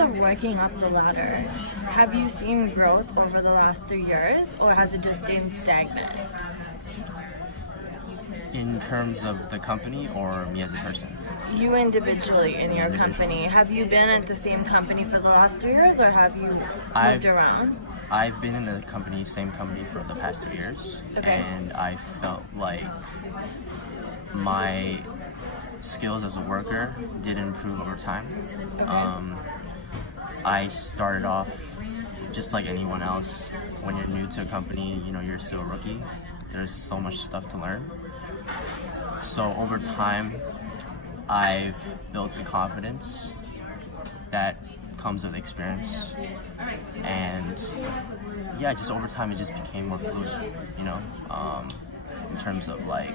Of working up the ladder, have you seen growth over the last 3 years, or has it just stayed stagnant? In terms of the company or me as a person? You individually in your company, have you been at the same company for the last 3 years, or have you moved around? I've been in the same company for the past 3 years, Okay. and I felt like my skills as a worker did improve over time. Okay. I started off just like anyone else. When you're new to a company, you're still a rookie. There's so much stuff to learn. So over time, I've built the confidence that comes with experience, and yeah, just over time it just became more fluid, in terms of like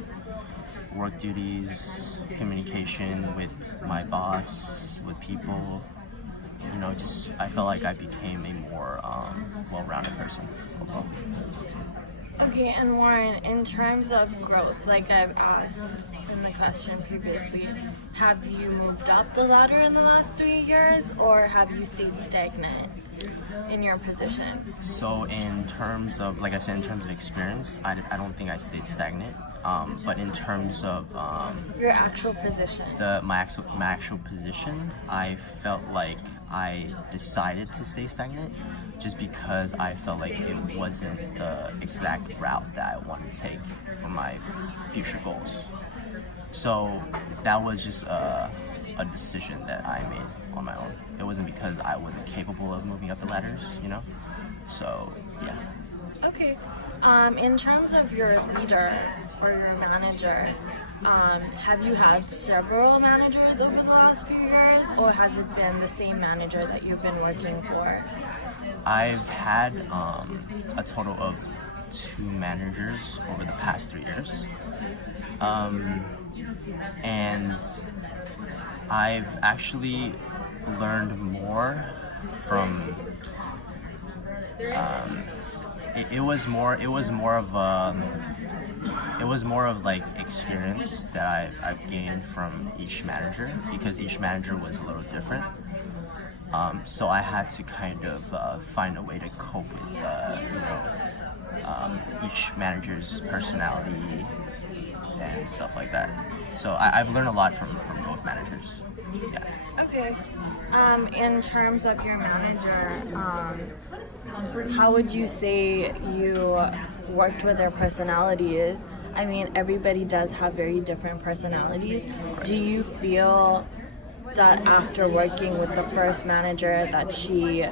work duties, communication with my boss, with people. I felt like I became a more well-rounded person overall. Okay, and Warren, in terms of growth, like I've asked in the question previously, have you moved up the ladder in the last 3 years, or have you stayed stagnant in your position? So in terms of, like I said, in terms of experience, I don't think I stayed stagnant. But in terms of Your actual position. my actual position, I felt like I decided to stay stagnant just because I felt like it wasn't the exact route that I wanted to take for my future goals. So that was just a decision that I made on my own. It wasn't because I wasn't capable of moving up the ladders, So yeah. Okay. In terms of your leader or your manager, have you had several managers over the last few years, or has it been the same manager that you've been working for? I've had a total of 2 managers over the past 3 years. And I've actually learned more from it was more of like experience that I've gained from each manager, because each manager was a little different. So I had to kind of find a way to cope with each manager's personality and stuff like that. So I've learned a lot from both managers. Yeah. Okay. In terms of your manager, how would you say you worked with their personalities? I mean, everybody does have very different personalities. Do you feel that after working with the first manager that she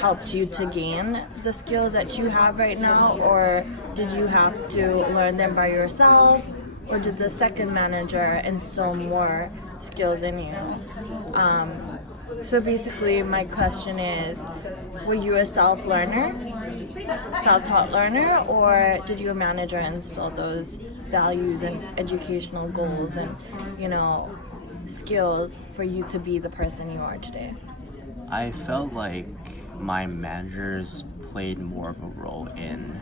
helped you to gain the skills that you have right now, or did you have to learn them by yourself, or did the second manager instill more skills in you? So basically my question is, were you a self-taught learner, or did your manager instill those values and educational goals and skills for you to be the person you are today? I felt like my managers played more of a role in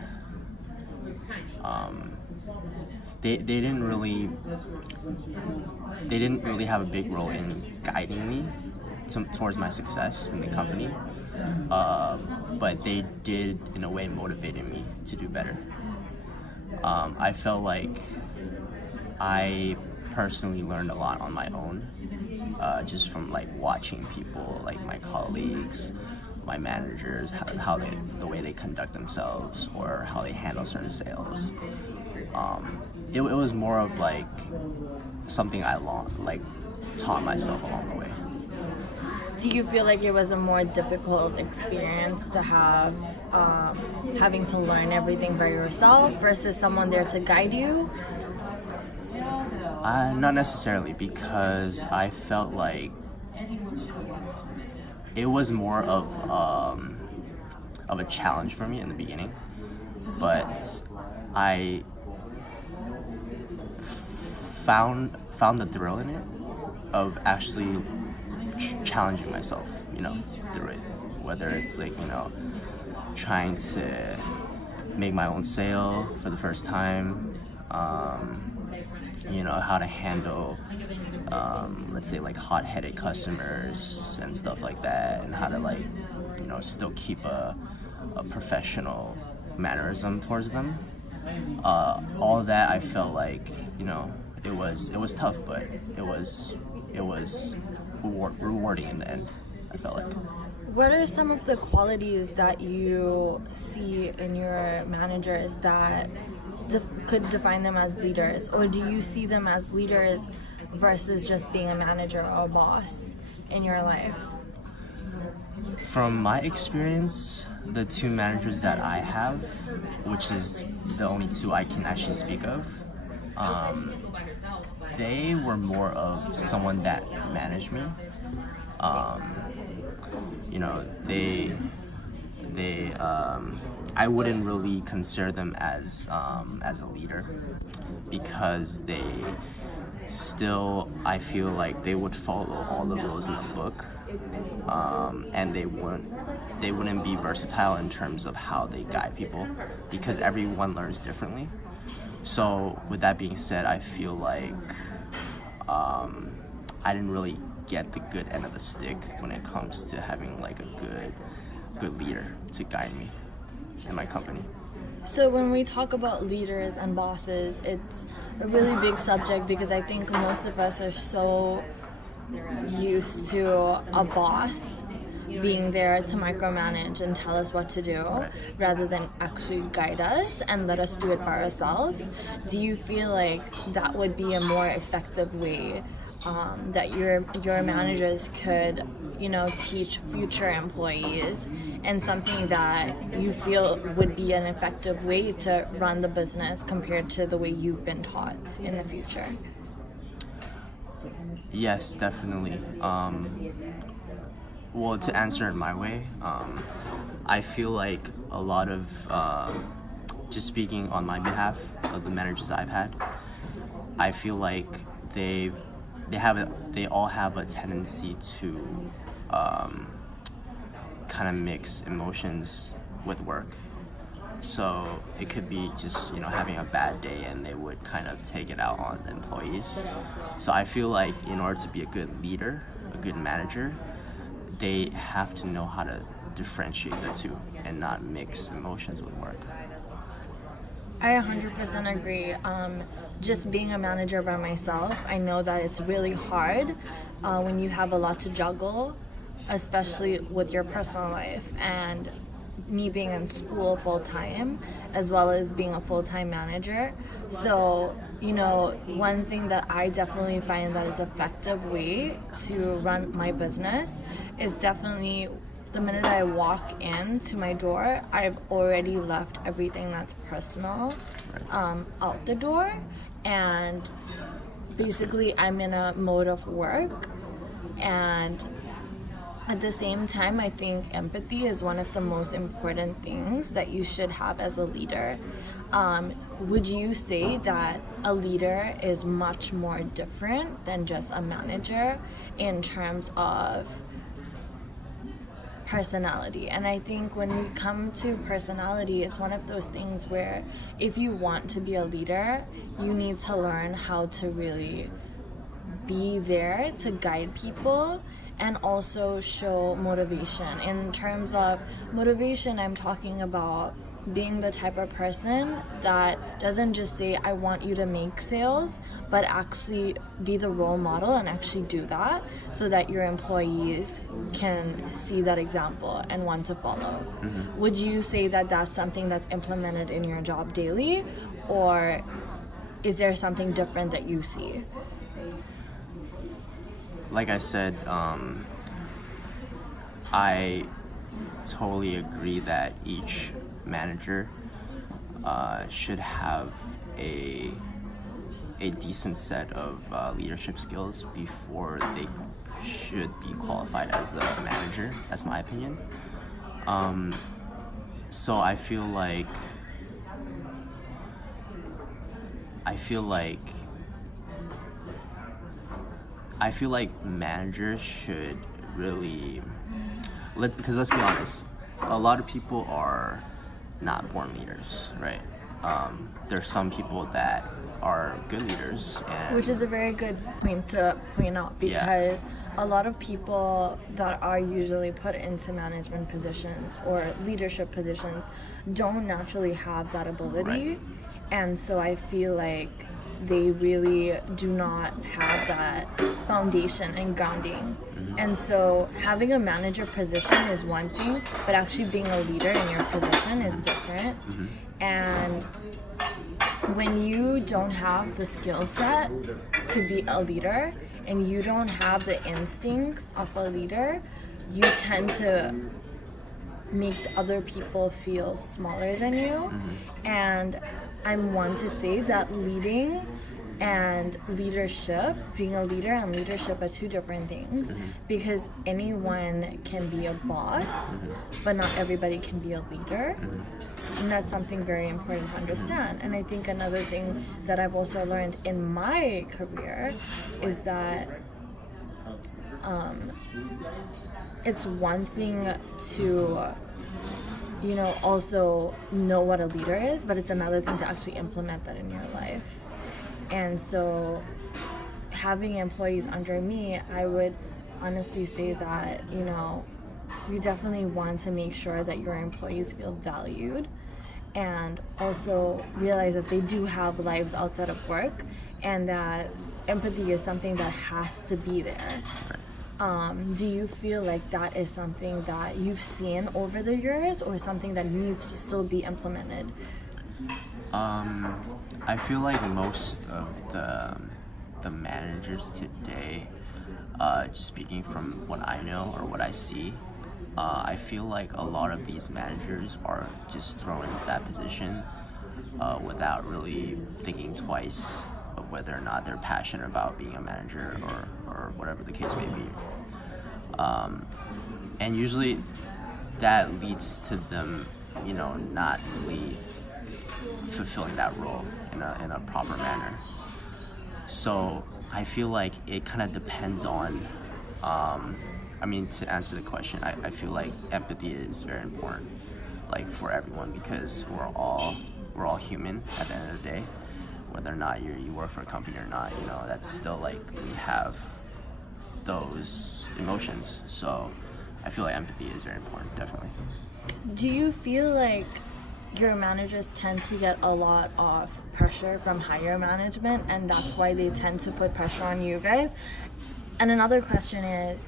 they didn't really have a big role in guiding me towards my success in the company, but they did in a way motivated me to do better. I felt like I personally learned a lot on my own, just from like watching people, like my colleagues, my managers, the way they conduct themselves or how they handle certain sales. It was more of like something I taught myself along the way. Do you feel like it was a more difficult experience to have, having to learn everything by yourself versus someone there to guide you? Not necessarily, because I felt like it was more of a challenge for me in the beginning, but I found the thrill in it of actually challenging myself, through it. Whether it's like, trying to make my own sale for the first time, how to handle let's say like hot-headed customers and stuff like that, and how to like, still keep a professional mannerism towards them. All of that I felt like, it was tough, but it was rewarding in the end, I felt like. What are some of the qualities that you see in your managers that could define them as leaders? Or do you see them as leaders versus just being a manager or a boss in your life? From my experience, the two managers that I have, which is the only two I can actually speak of, they were more of someone that managed me. I wouldn't really consider them as a leader, because they still, I feel like they would follow all the rules in the book, and they wouldn't be versatile in terms of how they guide people, because everyone learns differently. So with that being said, I feel like I didn't really get the good end of the stick when it comes to having like a good leader to guide me in my company. So when we talk about leaders and bosses, it's a really big subject, because I think most of us are so used to a boss being there to micromanage and tell us what to do, rather than actually guide us and let us do it by ourselves. Do you feel like that would be a more effective way that your managers could, teach future employees, and something that you feel would be an effective way to run the business compared to the way you've been taught in the future? Yes, definitely. Well, to answer it my way, I feel like a lot of, just speaking on my behalf of the managers I've had, I feel like they all have a tendency to kind of mix emotions with work. So it could be just, having a bad day, and they would kind of take it out on the employees. So I feel like in order to be a good leader, a good manager, they have to know how to differentiate the two and not mix emotions with work. I 100% agree. Just being a manager by myself, I know that it's really hard when you have a lot to juggle, especially with your personal life, and me being in school full-time as well as being a full-time manager. So, one thing that I definitely find that is an effective way to run my business is definitely the minute I walk into my door, I've already left everything that's personal out the door, and basically I'm in a mode of work. And at the same time, I think empathy is one of the most important things that you should have as a leader. Would you say that a leader is much more different than just a manager in terms of personality? And I think when we come to personality, it's one of those things where if you want to be a leader, you need to learn how to really be there to guide people and also show motivation. In terms of motivation, I'm talking about being the type of person that doesn't just say, I want you to make sales, but actually be the role model and actually do that so that your employees can see that example and want to follow. Mm-hmm. Would you say that that's something that's implemented in your job daily, or is there something different that you see? Like I said, I totally agree that each manager should have a decent set of leadership skills before they should be qualified as a manager. That's my opinion. So I feel like managers should really, because let's be honest, a lot of people are not born leaders, right? There's some people that are good leaders. And Which is a very good point to point out, because a lot of people that are usually put into management positions or leadership positions don't naturally have that ability. Right. And so I feel like they really do not have that foundation and grounding. And so having a manager position is one thing, but actually being a leader in your position is different. And when you don't have the skill set to be a leader and you don't have the instincts of a leader, you tend to make other people feel smaller than you. And I'm one to say that leading and leadership, being a leader and leadership are two different things, because anyone can be a boss, but not everybody can be a leader. And that's something very important to understand. And I think another thing that I've also learned in my career is that it's one thing to also know what a leader is, but it's another thing to actually implement that in your life. And so having employees under me, I would honestly say that, you definitely want to make sure that your employees feel valued, and also realize that they do have lives outside of work, and that empathy is something that has to be there. Do you feel like that is something that you've seen over the years, or something that needs to still be implemented? I feel like most of the managers today, just speaking from what I know or what I see, I feel like a lot of these managers are just thrown into that position without really thinking twice of whether or not they're passionate about being a manager or whatever the case may be. And usually that leads to them, not really fulfilling that role in a proper manner. So I feel like it kind of depends on, to answer the question, I feel like empathy is very important, like for everyone, because we're all human at the end of the day. Whether or not you work for a company or not, that's still like we have those emotions. So I feel like empathy is very important, definitely. Do you feel like your managers tend to get a lot of pressure from higher management, and that's why they tend to put pressure on you guys? And another question is,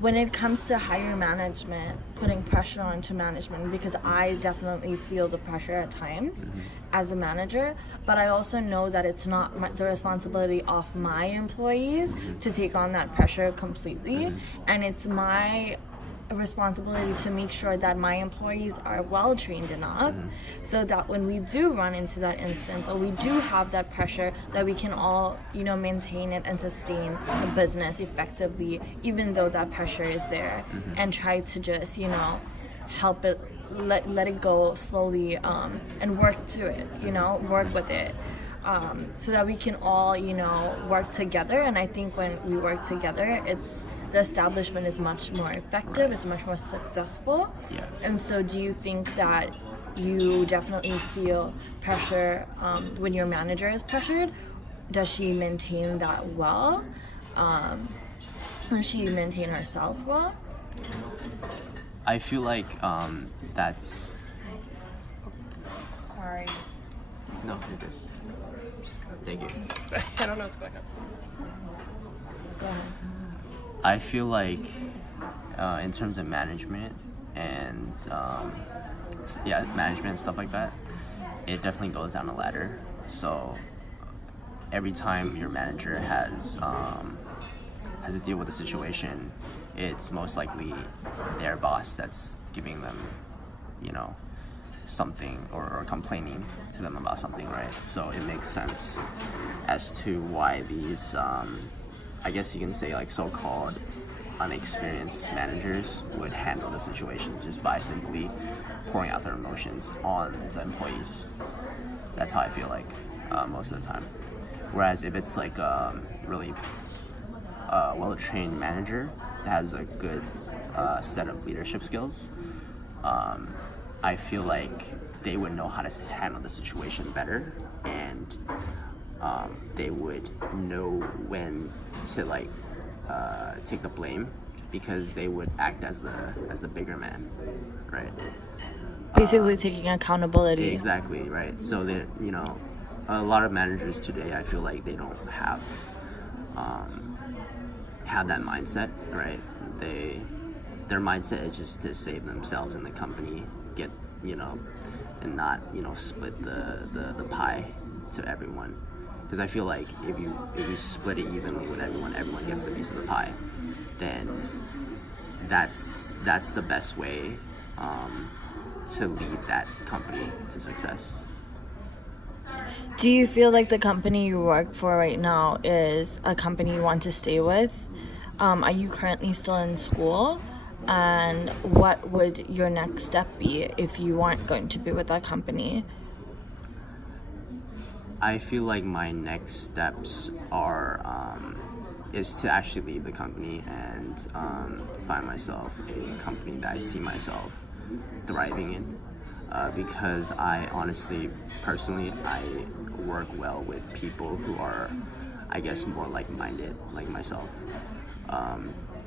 when it comes to higher management putting pressure onto management, because I definitely feel the pressure at times as a manager, but I also know that it's not the responsibility of my employees to take on that pressure completely, and it's my responsibility to make sure that my employees are well trained enough so that when we do run into that instance, or we do have that pressure, that we can all maintain it and sustain the business effectively, even though that pressure is there, and try to just help it, let it go slowly, and work to it, work with it, so that we can all work together. And I think when we work together, the establishment is much more effective, it's much more successful. And so do you think that you definitely feel pressure when your manager is pressured? Does she maintain that well? Does she maintain herself well? I feel like that's... Sorry. No, you're good. Thank you. Sorry, I don't know what's going on. Go ahead. I feel like in terms of management and management and stuff like that, it definitely goes down a ladder. So every time your manager has to deal with a situation, it's most likely their boss that's giving them, something or complaining to them about something, right? So it makes sense as to why these I guess you can say like so-called unexperienced managers would handle the situation just by simply pouring out their emotions on the employees. That's how I feel like most of the time. Whereas if it's like a really well-trained manager that has a good set of leadership skills, I feel like they would know how to handle the situation better, and they would know when to like take the blame, because they would act as the bigger man, right? Basically taking accountability. Exactly, right. So that, a lot of managers today, I feel like they don't have that mindset, right? Their mindset is just to save themselves and the company, get, and not, split the pie to everyone. Because I feel like if you split it evenly with everyone gets the piece of the pie, then that's the best way to lead that company to success. Do you feel like the company you work for right now is a company you want to stay with? Are you currently still in school? And what would your next step be if you weren't going to be with that company? I feel like my next steps are is to actually leave the company and find myself a company that I see myself thriving in, because I honestly, personally, I work well with people who are, I guess, more like-minded, like myself.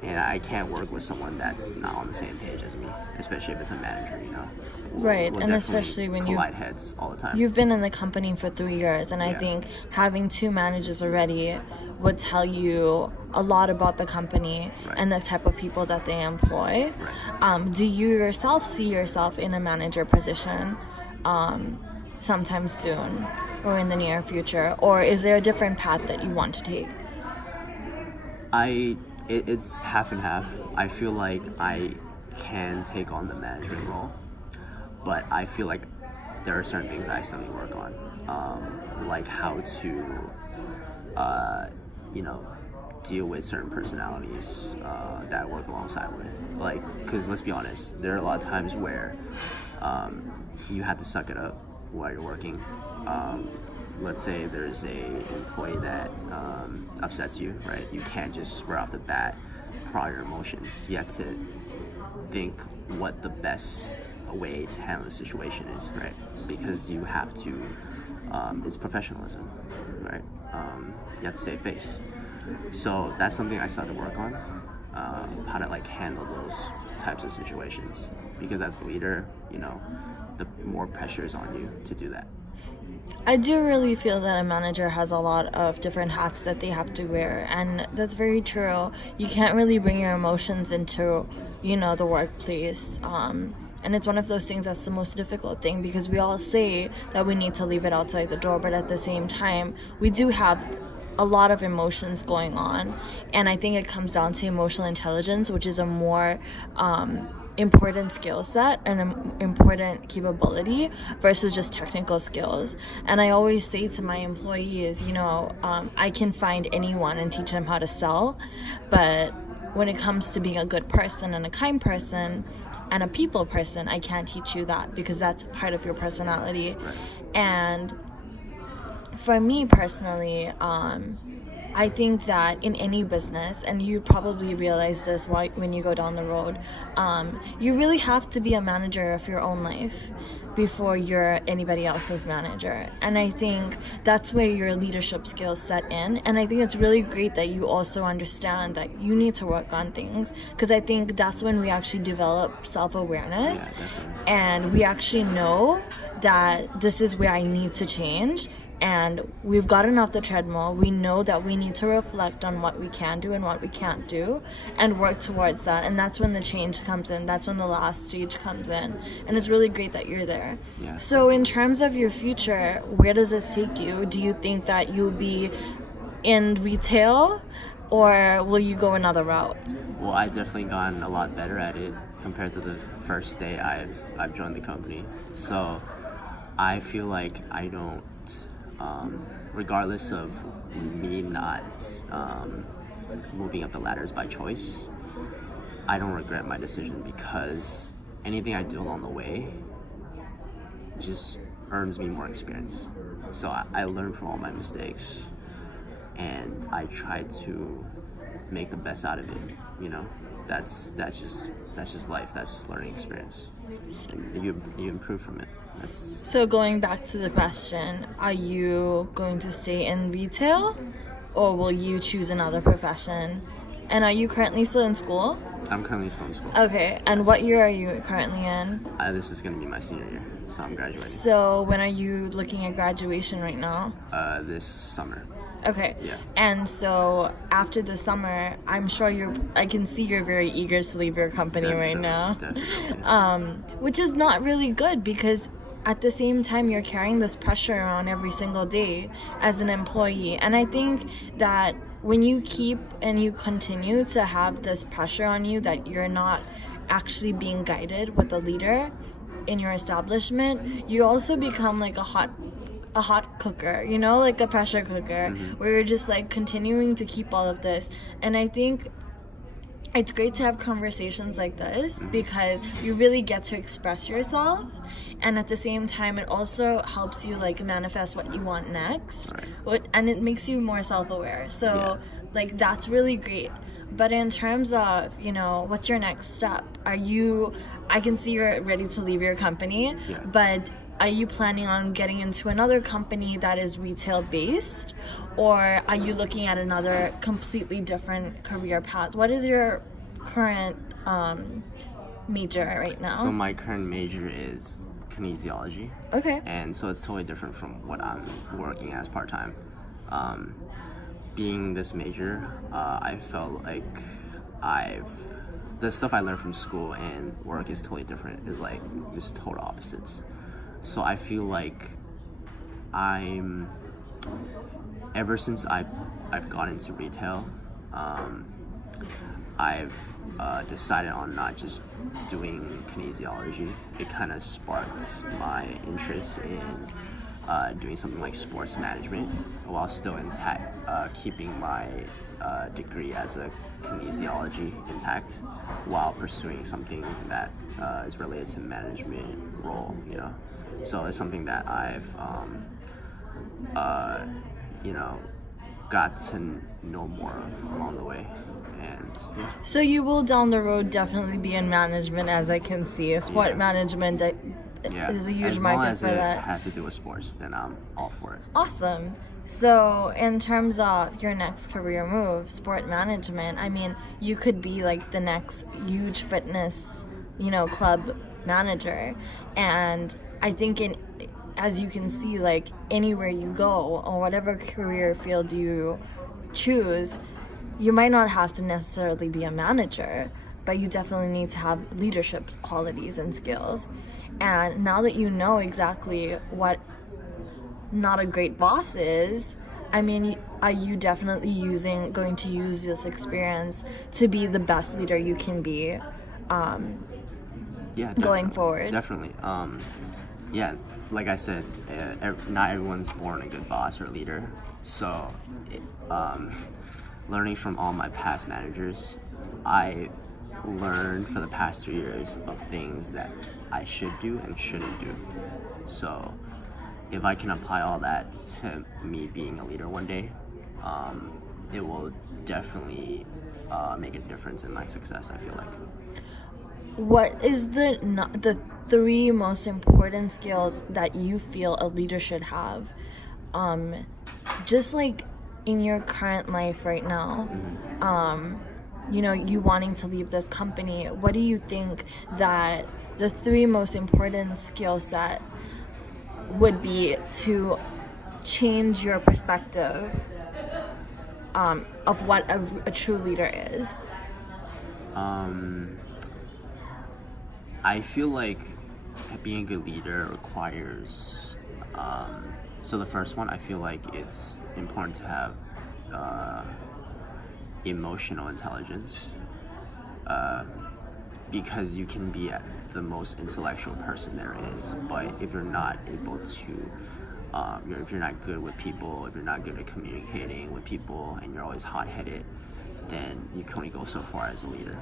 And I can't work with someone that's not on the same page as me, especially if it's a manager, Right, we'll and definitely especially when collide heads all the time. you've been in the company for 3 years, and I think having 2 managers already would tell you a lot about the company and the type of people that they employ. Right. Do you yourself see yourself in a manager position sometime soon or in the near future, or is there a different path that you want to take? It's half and half. I feel like I can take on the management role, but I feel like there are certain things that I still need to work on, like how to, deal with certain personalities that I work alongside with. Like, because let's be honest, there are a lot of times where you have to suck it up while you're working. Let's say there's a employee that upsets you, right? You can't just right off the bat prior your emotions. You have to think what the best way to handle the situation is, right? Because you have to, it's professionalism, right? You have to save face. So that's something I started to work on, how to like handle those types of situations. Because as a leader, the more pressure is on you to do that. I do really feel that a manager has a lot of different hats that they have to wear, and that's very true. You can't really bring your emotions into, the workplace. And it's one of those things that's the most difficult thing, because we all say that we need to leave it outside the door, but at the same time, we do have a lot of emotions going on. And I think it comes down to emotional intelligence, which is a more important skill set and an important capability versus just technical skills. And I always say to my employees, I can find anyone and teach them how to sell, but when it comes to being a good person and a kind person and a people person, I can't teach you that, because that's part of your personality. And for me personally, I think that in any business, and you probably realize this when you go down the road, you really have to be a manager of your own life before you're anybody else's manager. And I think that's where your leadership skills set in. And I think it's really great that you also understand that you need to work on things, because I think that's when we actually develop self-awareness, and we actually know that this is where I need to change. And we've gotten off the treadmill. We know that we need to reflect on what we can do and what we can't do and work towards that. And that's when the change comes in. That's when the last stage comes in. And it's really great that you're there. Yeah. So in terms of your future, where does this take you? Do you think that you'll be in retail, or will you go another route? Well, I've definitely gotten a lot better at it compared to the first day I've joined the company. So I feel like I don't, regardless of me not moving up the ladders by choice, I don't regret my decision, because anything I do along the way just earns me more experience. So I learn from all my mistakes, and I try to make the best out of it, that's just life. That's learning experience, and you improve from it. That's So going back to the question, are you going to stay in retail or will you choose another profession? And are you currently still in school? I'm currently still in school. Okay, and what year are you currently in? This is gonna be my senior year, so I'm graduating. So when are you looking at graduation right now? This summer. Okay. Yeah. And so after the summer, I'm sure I can see you're very eager to leave your company right now. Definitely. Which is not really good because at the same time you're carrying this pressure on every single day as an employee. And I think that when you keep and you continue to have this pressure on you that you're not actually being guided with a leader in your establishment, you also become like a hot cooker, you know, like a pressure cooker, where you're just like continuing to keep all of this. And I think it's great to have conversations like this because you really get to express yourself, and at the same time it also helps you like manifest what you want next. And it makes you more self-aware, so like that's really great. But in terms of, you know, what's your next step? I can see you're ready to leave your company, but are you planning on getting into another company that is retail based, or are you looking at another completely different career path? What is your current major right now? So my current major is kinesiology. Okay. And so it's totally different from what I'm working as part-time. Being this major, I felt like the stuff I learned from school and work is totally different. It's like just total opposites. So I feel like ever since I've got into retail, I've decided on not just doing kinesiology. It kind of sparked my interest in doing something like sports management while still intact, keeping my degree as a kinesiology intact while pursuing something that is related to management role, you know. So it's something that I've you know, got to know more of along the way. And so you will down the road definitely be in management, as I can see. Sport management is a huge market for that. As long as it has to do with sports, then I'm all for it. Awesome. So in terms of your next career move, sport management, I mean, you could be like the next huge fitness, you know, club manager. And I think as you can see, like anywhere you go or whatever career field you choose, you might not have to necessarily be a manager, but you definitely need to have leadership qualities and skills. And now that you know exactly what not a great boss is, I mean, are you definitely going to use this experience to be the best leader you can be going forward? Definitely. Yeah, like I said, not everyone's born a good boss or leader. So learning from all my past managers, I learned for the past 3 years of things that I should do and shouldn't do. So if I can apply all that to me being a leader one day, it will definitely make a difference in my success, I feel like. What is the 3 most important skills that you feel a leader should have? Just like in your current life right now, you know, you wanting to leave this company, what do you think that the 3 most important skill set would be to change your perspective of what a true leader is? I feel like being a good leader requires, so the first one, I feel like it's important to have emotional intelligence, because you can be the most intellectual person there is, but if you're not able to, if you're not good with people, if you're not good at communicating with people, and you're always hot-headed, then you can only go so far as a leader.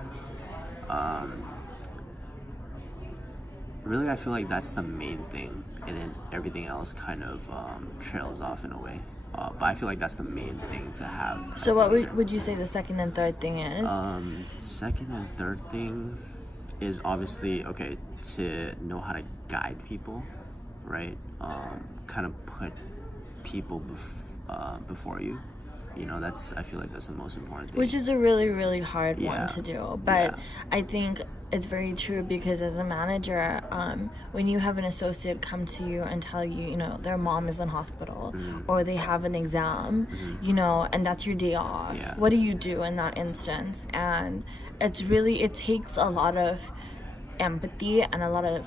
Really, I feel like that's the main thing, and then everything else kind of trails off in a way. But I feel like that's the main thing to have. So as a what leader. would you say the second and third thing is? Second and third thing is obviously, okay, to know how to guide people, right? Kind of put people before you. You know, I feel like that's the most important thing. Which is a really, really hard Yeah. one to do. But Yeah. I think it's very true because as a manager, when you have an associate come to you and tell you, you know, their mom is in hospital or they have an exam, you know, and that's your day off, Yeah. what do you do in that instance? And it takes a lot of empathy and a lot of,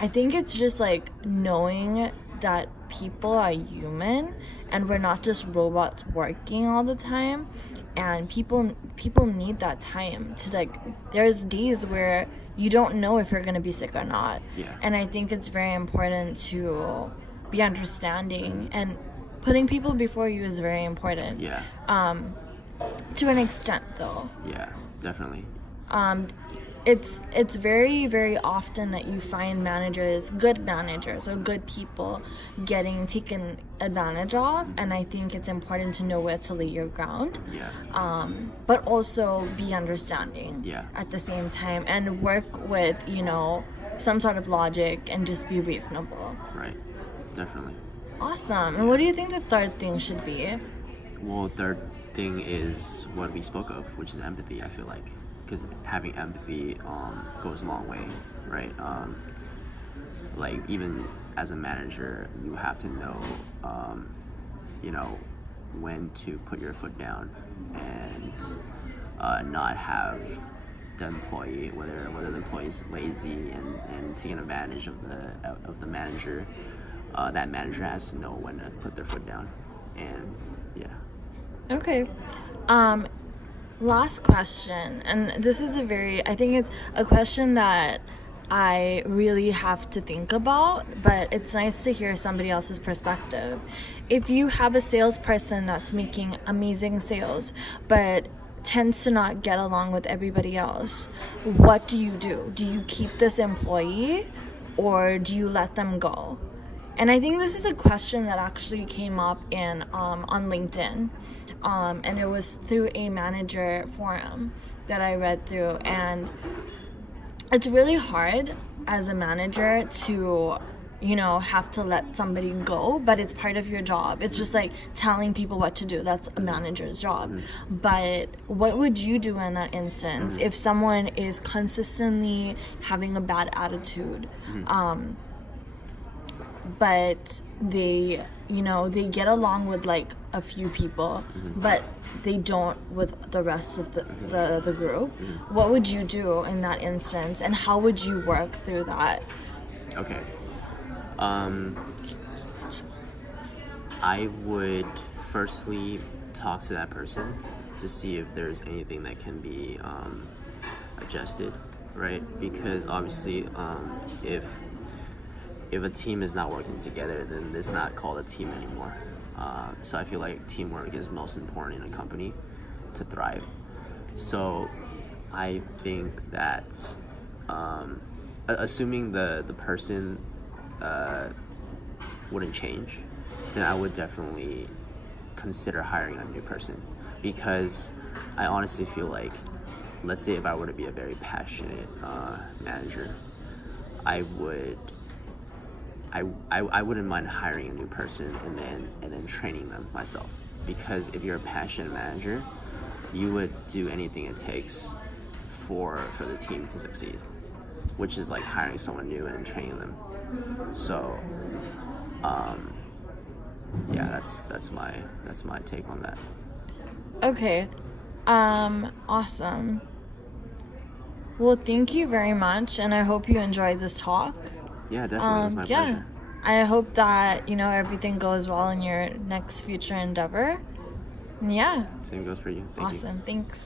I think it's just like knowing that people are human and we're not just robots working all the time, and people need that time to, like, there's days where you don't know if you're going to be sick or not. Yeah. And I think it's very important to be understanding, and putting people before you is very important. Yeah. To an extent though. Yeah, definitely. It's very, very often that you find good managers or good people getting taken advantage of, and I think it's important to know where to lay your ground. Yeah. But also be understanding. Yeah. At the same time, and work with, you know, some sort of logic and just be reasonable. Right. Definitely. Awesome. And what do you think the third thing should be? Well, third thing is what we spoke of, which is empathy. I feel like, because having empathy goes a long way, right? Like, even as a manager, you have to know, you know, when to put your foot down and not have the employee, whether the employee is lazy and taking advantage of the manager. That manager has to know when to put their foot down, and yeah. Okay. Last question, and this is I think it's a question that I really have to think about, but it's nice to hear somebody else's perspective. If you have a salesperson that's making amazing sales, but tends to not get along with everybody else, what do you do? Do you keep this employee or do you let them go? And I think this is a question that actually came up on LinkedIn. And it was through a manager forum that I read through, and it's really hard as a manager to, you know, have to let somebody go, but it's part of your job. It's just like telling people what to do. That's a manager's job. But what would you do in that instance if someone is consistently having a bad attitude, but they, you know, they get along with like a few people, but they don't with the rest of the group? What would you do in that instance, and how would you work through that? Okay. I would firstly talk to that person to see if there's anything that can be adjusted, right? Because obviously, if a team is not working together, then it's not called a team anymore. So I feel like teamwork is most important in a company to thrive. So I think that assuming the person wouldn't change, then I would definitely consider hiring a new person, because I honestly feel like, let's say if I were to be a very passionate manager, I wouldn't mind hiring a new person and then training them myself, because if you're a passionate manager, you would do anything it takes for the team to succeed, which is like hiring someone new and training them. So yeah, that's my take on that. Okay. Awesome. Well, thank you very much, and I hope you enjoyed this talk. Yeah, definitely. It was my pleasure. I hope that, you know, everything goes well in your next future endeavor. And yeah. Same goes for you. Thank you. Awesome. Thanks.